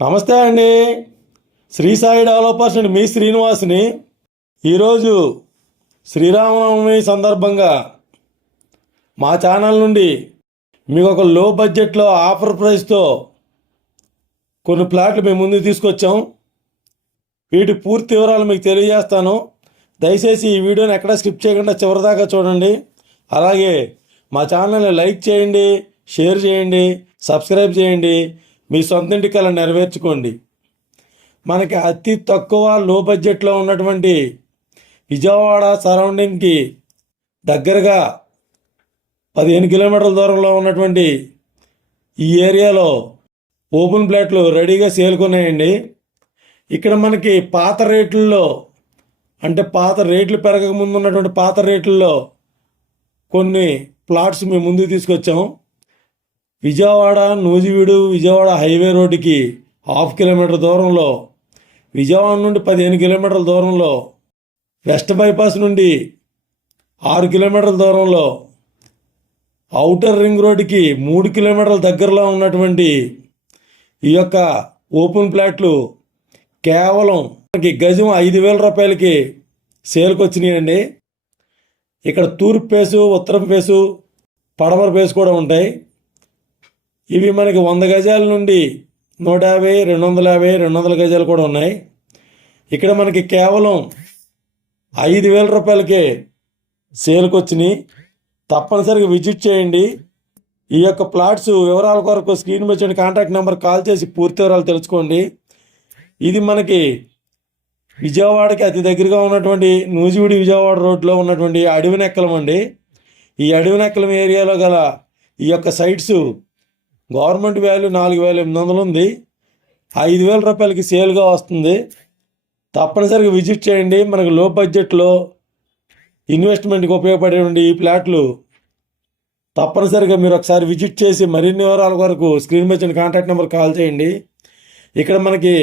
నమస్తే అండి. శ్రీ సాయి డెవలపర్స్ అండి, మీ శ్రీనివాస్ని. ఈరోజు శ్రీరామనవమి సందర్భంగా మా ఛానల్ నుండి మీకు ఒక లో బడ్జెట్లో ఆఫర్ ప్రైస్తో కొన్ని ప్లాట్లు మేము ముందుకు తీసుకొచ్చాం. వీటి పూర్తి వివరాలు మీకు తెలియజేస్తాను. దయచేసి ఈ వీడియోని ఎక్కడా స్కిప్ చేయకుండా చివరిదాకా చూడండి. అలాగే మా ఛానల్ని లైక్ చేయండి, షేర్ చేయండి, సబ్స్క్రైబ్ చేయండి. మీ సొంతింటి కల నెరవేర్చుకోండి. మనకి అతి తక్కువ లో బడ్జెట్లో ఉన్నటువంటి విజయవాడ సరౌండింగ్కి దగ్గరగా 15 కిలోమీటర్ల దూరంలో ఉన్నటువంటి ఈ ఏరియాలో ఓపెన్ ప్లాట్లు రెడీగా సేల్కొన్నాయండి. ఇక్కడ మనకి పాత రేట్లలో, అంటే పాత రేట్లు పెరగకముందు ఉన్నటువంటి పాత రేట్లలో కొన్ని ప్లాట్స్ మేము ముందుకు తీసుకొచ్చాం. విజయవాడ నూజివీడు విజయవాడ హైవే రోడ్డుకి 1/2 కిలోమీటర్ దూరంలో, విజయవాడ నుండి 15 కిలోమీటర్ల దూరంలో, వెస్ట్ బైపాస్ నుండి 6 కిలోమీటర్ల దూరంలో, ఔటర్ రింగ్ రోడ్డుకి 3 కిలోమీటర్ల దగ్గరలో ఉన్నటువంటి ఈ యొక్క ఓపెన్ ప్లాట్లు కేవలం మనకి గజం 5,000 రూపాయలకి సేల్కి వచ్చినాయండి. ఇక్కడ తూర్పు ఫేసు, ఉత్తరం ఫేసు, పడమర ఫేసు కూడా ఉంటాయి. ఇవి మనకి 100 గజాల నుండి 150, 250, 200 గజాలు కూడా ఉన్నాయి. ఇక్కడ మనకి కేవలం 5,000 రూపాయలకే సేల్కి వచ్చినాయి. తప్పనిసరిగా విజిట్ చేయండి. ఈ యొక్క ప్లాట్స్ వివరాల కొరకు స్క్రీన్ మీద వచ్చిన కాంటాక్ట్ నెంబర్ కాల్ చేసి పూర్తి వివరాలు తెలుసుకోండి. ఇది మనకి విజయవాడకి అతి దగ్గరగా ఉన్నటువంటి నూజివీడి విజయవాడ రోడ్లో ఉన్నటువంటి అడవినెక్కలం అండి. ఈ అడవినెక్కలం ఏరియాలో గల ఈ యొక్క సైట్స్ గవర్నమెంట్ వాల్యూ 4,800 ఉంది. 5,000 రూపాయలకి సేల్గా వస్తుంది. తప్పనిసరిగా విజిట్ చేయండి. మనకు లో బడ్జెట్లో ఇన్వెస్ట్మెంట్కి ఉపయోగపడేటువంటి ఈ ప్లాట్లు తప్పనిసరిగా మీరు ఒకసారి విజిట్ చేసి మరిన్ని వివరాల వరకు స్క్రీన్ మీద వచ్చిన కాంటాక్ట్ నెంబర్ కాల్ చేయండి. ఇక్కడ మనకి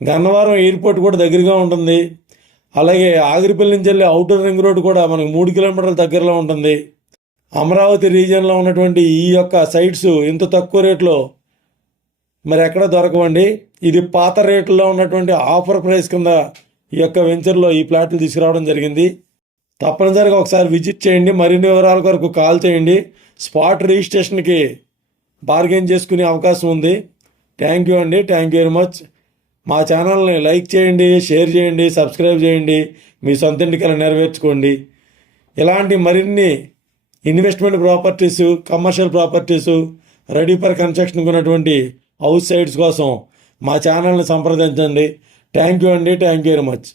గన్నవరం ఎయిర్పోర్ట్ కూడా దగ్గరగా ఉంటుంది. అలాగే ఆగిరిపల్లి నుంచి వెళ్ళి ఔటర్ రింగ్ రోడ్ కూడా మనకు 3 కిలోమీటర్ల దగ్గరలో ఉంటుంది. అమరావతి రీజియన్లో ఉన్నటువంటి ఈ యొక్క సైట్స్ ఇంత తక్కువ రేట్లో మరి ఎక్కడ దొరకవండి. ఇది పాత రేట్లో ఉన్నటువంటి ఆఫర్ ప్రైస్ కింద ఈ యొక్క వెంచర్లో ఈ ప్లాట్లు తీసుకురావడం జరిగింది. తప్పనిసరిగా ఒకసారి విజిట్ చేయండి. మరిన్ని వివరాల కొరకు కాల్ చేయండి. స్పాట్ రిజిస్ట్రేషన్కి బార్గెన్ చేసుకునే అవకాశం ఉంది. థ్యాంక్ యూ అండి. Thank you very much. మా ఛానల్ని లైక్ చేయండి, షేర్ చేయండి, సబ్స్క్రైబ్ చేయండి. మీ సొంత ఇంటికలా నెరవేర్చుకోండి. ఇలాంటి మరిన్ని investment properties, commercial properties, ready for construction ఉన్నటువంటి హౌస్ సైట్స్ కోసం మా ఛానల్ని సంప్రదించండి. థ్యాంక్ యూ అండి. Thank you very much.